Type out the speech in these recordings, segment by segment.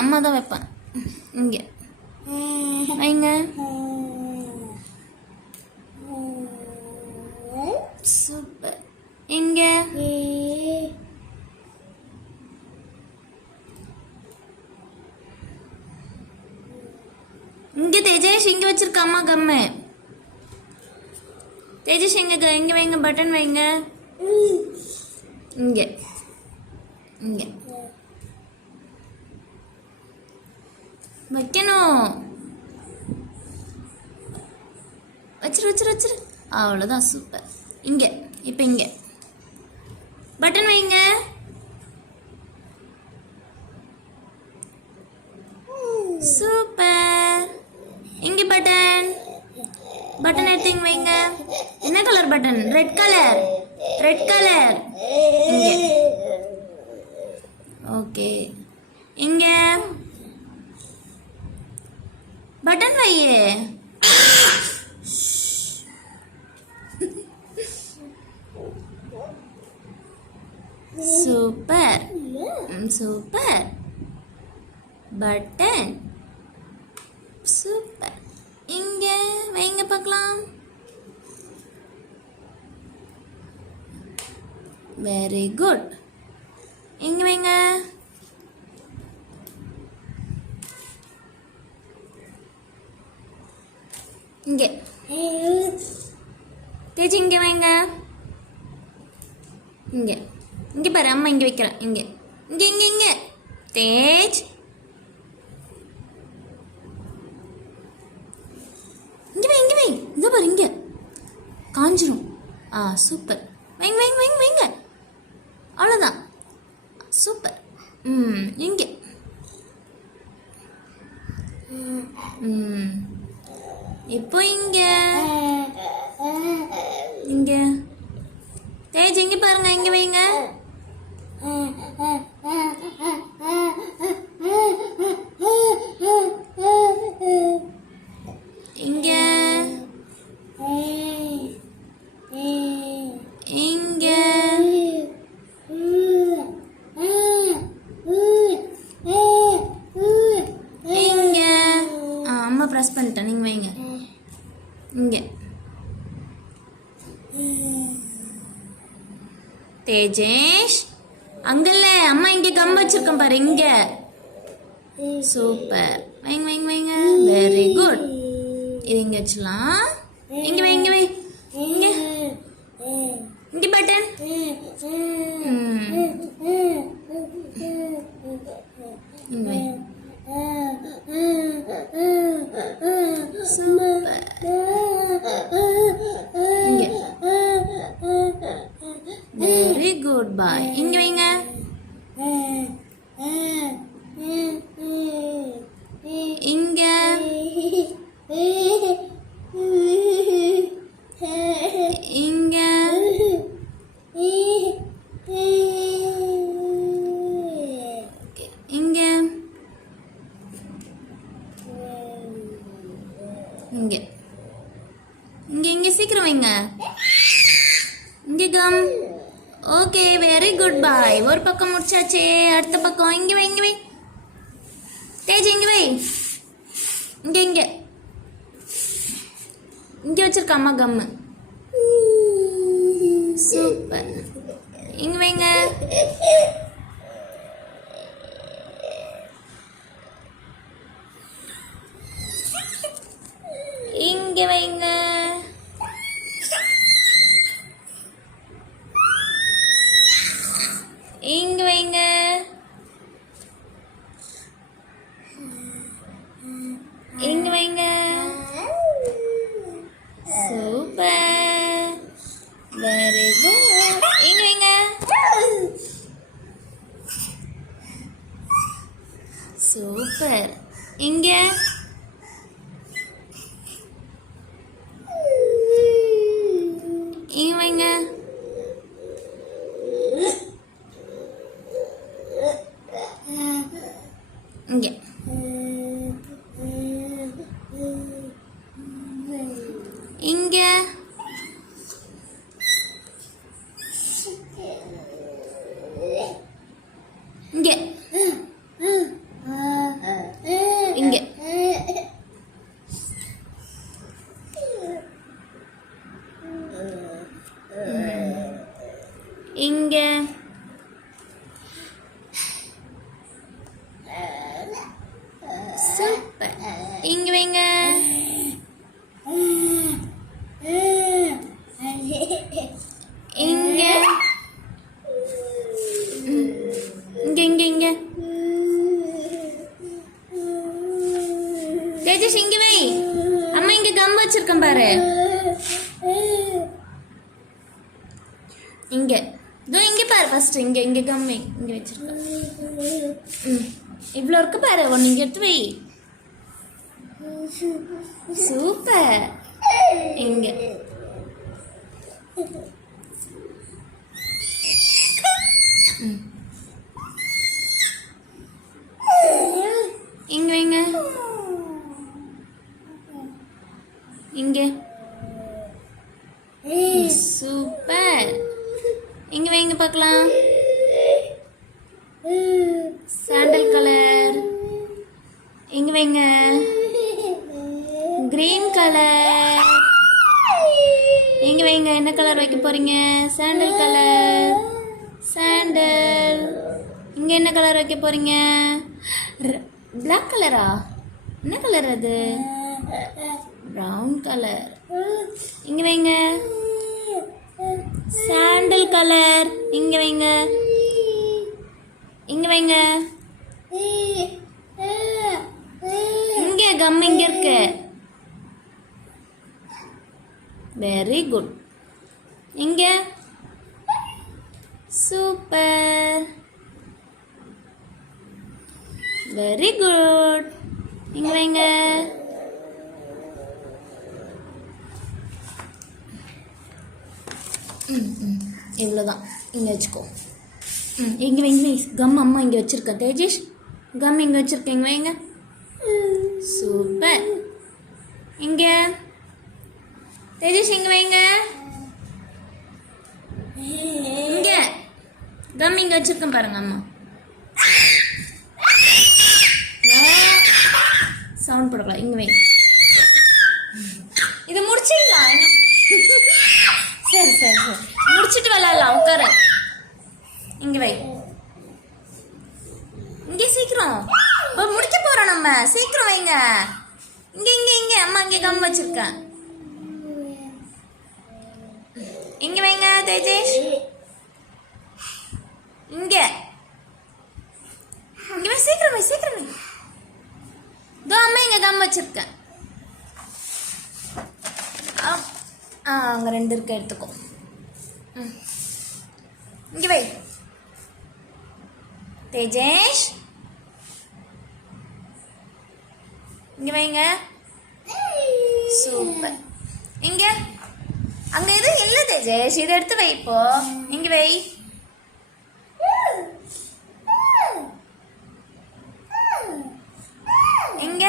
அம்மா தான் வைப்பேன். இங்கே வைங்க. சூப்பர். இங்க இங்க தேஜேஷ் இங்க வச்சிருக்க அம்மா கம்மு. தேஜேஷ் இங்க வைங்க, பட்டன் வைங்க. இங்க இங்க வைக்கணும். வச்சிரு. அவ்வளோதான். சூப்பர். இங்க இப்போ இங்க பட்டன் வைங்க. சூப்பர். இங்க பட்டன் எடுத்து வைங்க. என்ன கலர் பட்டன்? Red colour. இங்க ஓகே. இங்க பட்டன் வையே. சூப்பர். Button super. இங்க வைங்க பார்க்கலாம். Very good. இங்க வைங்க. இங்க தேஜி இங்க வைங்க. இங்க பாரு, அம்மா இங்க வைக்கிறேன். இங்க தேஜ் இங்க வை. இதோ பாரு, இங்க காஞ்சிரும். சூப்பர். வைங்க. அவ்வளோதான். சூப்பர். இங்க இப்போ இங்க தேஜ் இங்க பாருங்க. இங்க வைங்க. இங்க அம்மா ப்ரெஸ் பண்ணிட்டேன். நீங்க வைங்க. இங்க தேஜேஷ் அங்கல்ல, அம்மா இங்க கம்பு வச்சிருக்கேன் பாரு. இங்க சூப்பர். வைங்க. Very good. இது இங்க வச்சலாம். இங்க வை. இங்க பட்டன். இங்க வை. சூப்பர். வெரி குட் பாய். இங்க வைங்க. இங்க இங்க சீக்கிரம் வைங்க. இங்க கம். ஓகே, வெரி குட் பாய். ஒரு பக்கம் முடிச்சாச்சே, அடுத்த பக்கம். இங்க வை. தேஜ் இங்க வை. இங்க வச்சிருக்க அம்மா கம்மு. சூப்பர். இங்க வைங்க. இங்க வைங்க. இங்க வைங்க. சூப்பர். Very good. இங்க வைங்க. சூப்பர். இங்க வைங்க. இங்க இங்க இங்க இங்க இதோ இங்க பாரு ஃபர்ஸ்ட் இங்க இங்க கம்மி இங்க வச்சிருக்க. இவ்வளோ இருக்கு பாரு, ஒன்று இங்க எடுத்து வை. சூப்பர். இங்க இங்க வைங்க. இங்க சூப்பர். இங்க வைங்க பார்க்கலாம். Sandal colour. இங்க வைங்க. Green colour. இங்க வைங்க. என்ன கலர் வைக்க போறீங்க? Sandal colour. சாண்டல். இங்க என்ன கலர் வைக்க போறீங்க? பிளாக் கலரா? என்ன கலர் அது? Brown colour. இங்க வைங்க. Sandal colour. இங்க வைங்க. இங்க வைங்க. இங்க கம் இங்க இருக்கு. Very good. இங்க சூப்பர். Very good. இங்க வைங்க. இவ்வளோதான். இங்கே வச்சுக்கோ. இங்கே வைங்க. கம் அம்மா இங்கே வச்சுருக்கேன். தேஜேஷ் கம் இங்கே வச்சுருக்கேன். இங்கே வைங்க. சூப்பர். இங்கே தேஜேஷ் இங்கே வைங்க. இங்கே கம் இங்கே வச்சுருக்கேன் பாருங்க அம்மா. சவுண்ட் போடலாம். இங்கே வை. இது முடிச்சிடலாம். சரி சரி சரி முடிச்சிட்டு விளையாடலாம். உட்காரு. இங்கே வை. இங்கே சீக்கிரம் முடிக்க போறோம் நம்ம. சீக்கிரம் வைங்க. இங்க இங்க இங்க அம்மா இங்கே கம் வச்சிருக்கேன். இங்க வைங்க தேஜேஷ். இங்க இங்க வை. சீக்கிரம் வை. சீக்கிரம் வை. இதோ அம்மா இங்க கம் வச்சிருக்கேன். அங்கே 2 இருக்க எடுத்துக்கோ. இங்க வை தேஜேஷ். இங்க வைங்க. சூப்பர். இங்க அங்க எதுவும் இல்லை தேஜேஷ். இதை எடுத்து வை. இப்போ இங்க வை. இங்க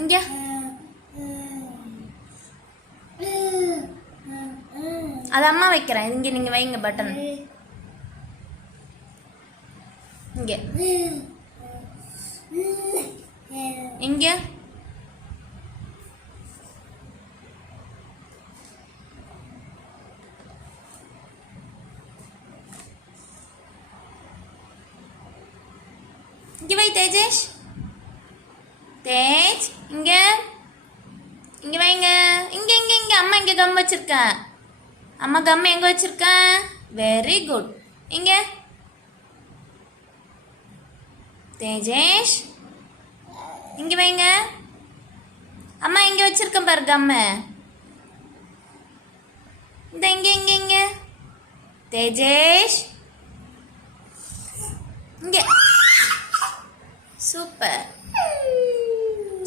இங்க அது அம்மா வைக்கிறேன். இங்க நீங்க வைங்க பட்டன். இங்க இங்க இங்க வை தேஜேஷ். தேஜ் இங்க இங்க வைங்க. இங்க இங்க இங்க அம்மா இங்க கம் வச்சிருக்கேன். அம்மா கம் எங்க வச்சிருக்கேன்? Very good. இங்க தேஜேஷ் இங்க வைங்க. அம்மா இங்க வச்சிருக்கேன் பாரு கம்மு. இந்த இங்க இங்க இங்க தேஜேஷ் இங்க. Super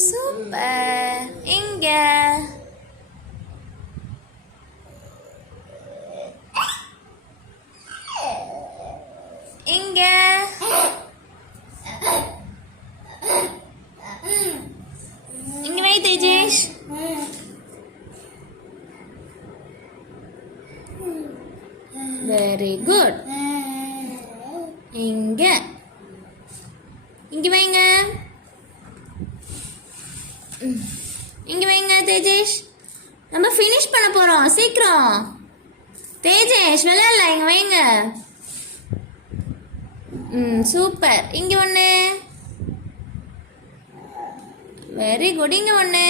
super. இங்க இங்க இங்க வை தேஜேஷ். Very good. இங்க இங்க வைங்க. இங்க வைங்க தேஜேஷ். நம்ம ஃபினிஷ் பண்ண போறோம். சீக்கிரம் தேஜேஷ் விளையாடலாம். இங்க வைங்க. சூப்பர். இங்க ஒண்ணு. Very good. இங்க ஒண்ணு.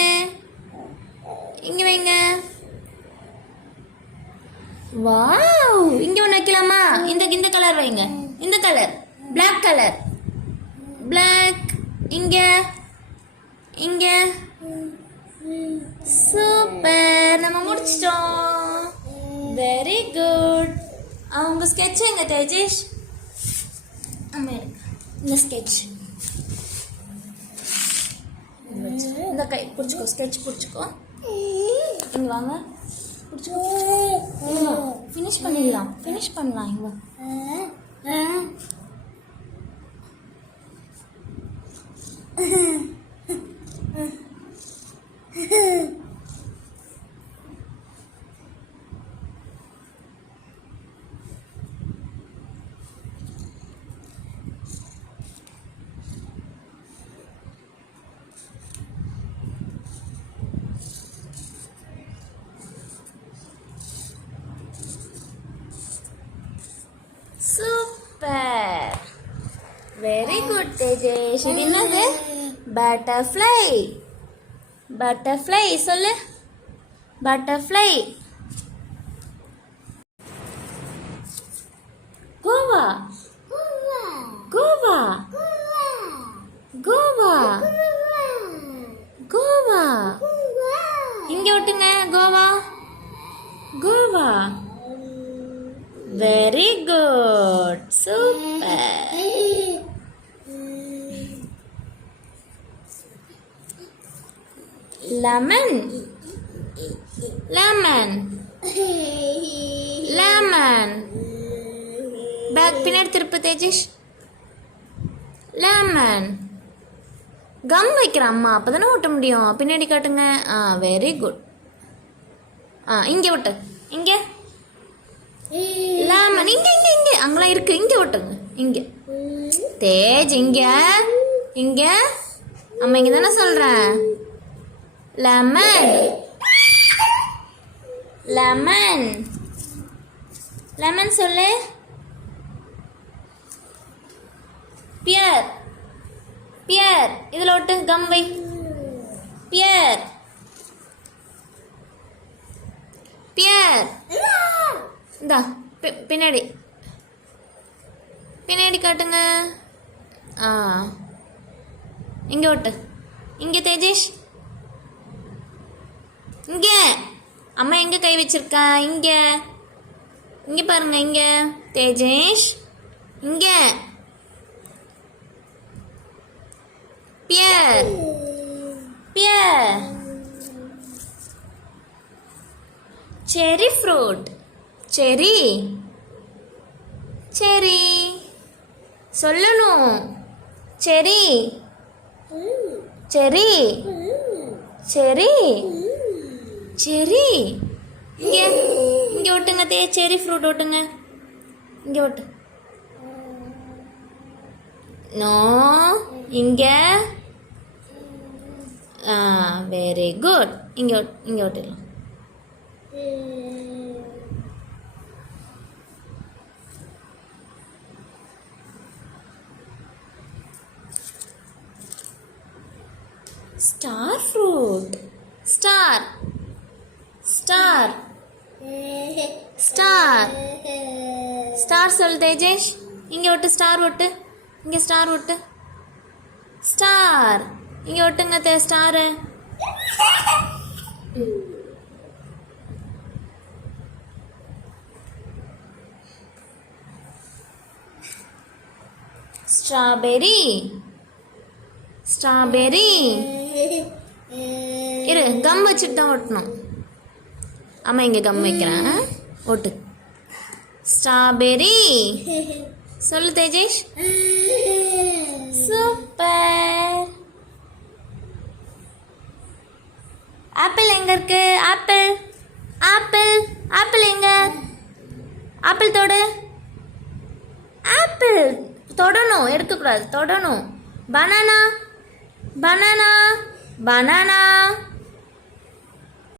இங்க வைங்க. வாவ். இங்க ஒண்ணு வைக்கலாமா? இந்த கலர் வைங்க. இந்த கலர் பிளாக் கலர். பிளாக் இங்க இங்க. சூப்பர், நம்ம முடிச்சிட்டோம். Very good. அவங்க ஸ்கெட்ச் எங்க தேஜேஷ்? அம்மா இந்த ஸ்கெட்ச் இந்த கை பிடிச்சிக்கோ, ஸ்கெட்ச் பிடிச்சிக்கோ. இங்க வாங்க, பிடிச்சிக்கோ. ஃபினிஷ் பண்ணிடலாம், ஃபினிஷ் பண்ணலாம். இங்க சூப்பர், வெரி குட் தேஜேஷ். இது என்னது? பட்டர்ஃப்ளை. பட்டர்ஃப்ளை சொல்லு. Butterfly. Guava. Guava. Guava. Guava. இங்க விட்டுங்க. Guava. Guava. Very good, super. Lemon. Lemon. Lemon. Back பின்னாடி திருப்பு தேஜேஷ். லெமன். கம் வைக்கிறேன் அம்மா, அப்பதானே ஓட்ட முடியும். பின்னாடி காட்டுங்க. Very good. இங்க விட்டு. இங்க லெமன். இங்க இங்க இங்க அங்கெல்லாம் இருக்கு. இங்க விட்டுங்க. இங்க தேஜ். இங்க இங்க அம்மா இங்க தானே சொல்றேன். லெமன். லெமன். லெமன் சொல்லு. பியர். பியர். இதுல ஒட்டு. கம் வை. பியர். பியர். இந்தா பின்னாடி பின்னாடி காட்டுங்க. இங்க ஒட்டு. இங்க தேஜேஷ். இங்க அம்மா எங்க கை வச்சிருக்கா? இங்க இங்க பாருங்க. இங்க தேஜேஷ். இங்க பியர். பியர். செரி ஃப்ரூட். செரி. செரி சொல்லணும். செரி. செரி. செரி. செரி. இங்க இங்க ஒட்டுங்க. செரி ஃப்ரூட் ஒட்டுங்க. இங்க ஒட்டு. நோ. இங்க. Very good. இங்க இங்க ஒட்டிடலாம். Star fruit. Star. Star. Star. Star சொல் தேஜேஷ். இங்க ஒட்டு. ஸ்டார் ஒட்டு. இங்க ஸ்டார் ஒட்டு. ஸ்டார். இங்க ஒட்டுங்க ஸ்டார். ஸ்ட்ராபெரி. ஸ்ட்ராபெரி. இரு, கம் வச்சுட்டு தான் ஒட்டணும். அம்மா இங்க கம் வைக்கிறேன். ஒட்டு. ஸ்ட்ராபெரி சொல்லு தேஜேஷ். சூப்பர். ஆப்பிள் எங்க இருக்கு? ஆப்பிள். ஆப்பிள். ஆப்பிள் எங்க? ஆப்பிள் தொடு. ஆப்பிள் தொடணும், எடுக்கக்கூடாது. தொடணும். பனானா. பனானா. பனானா.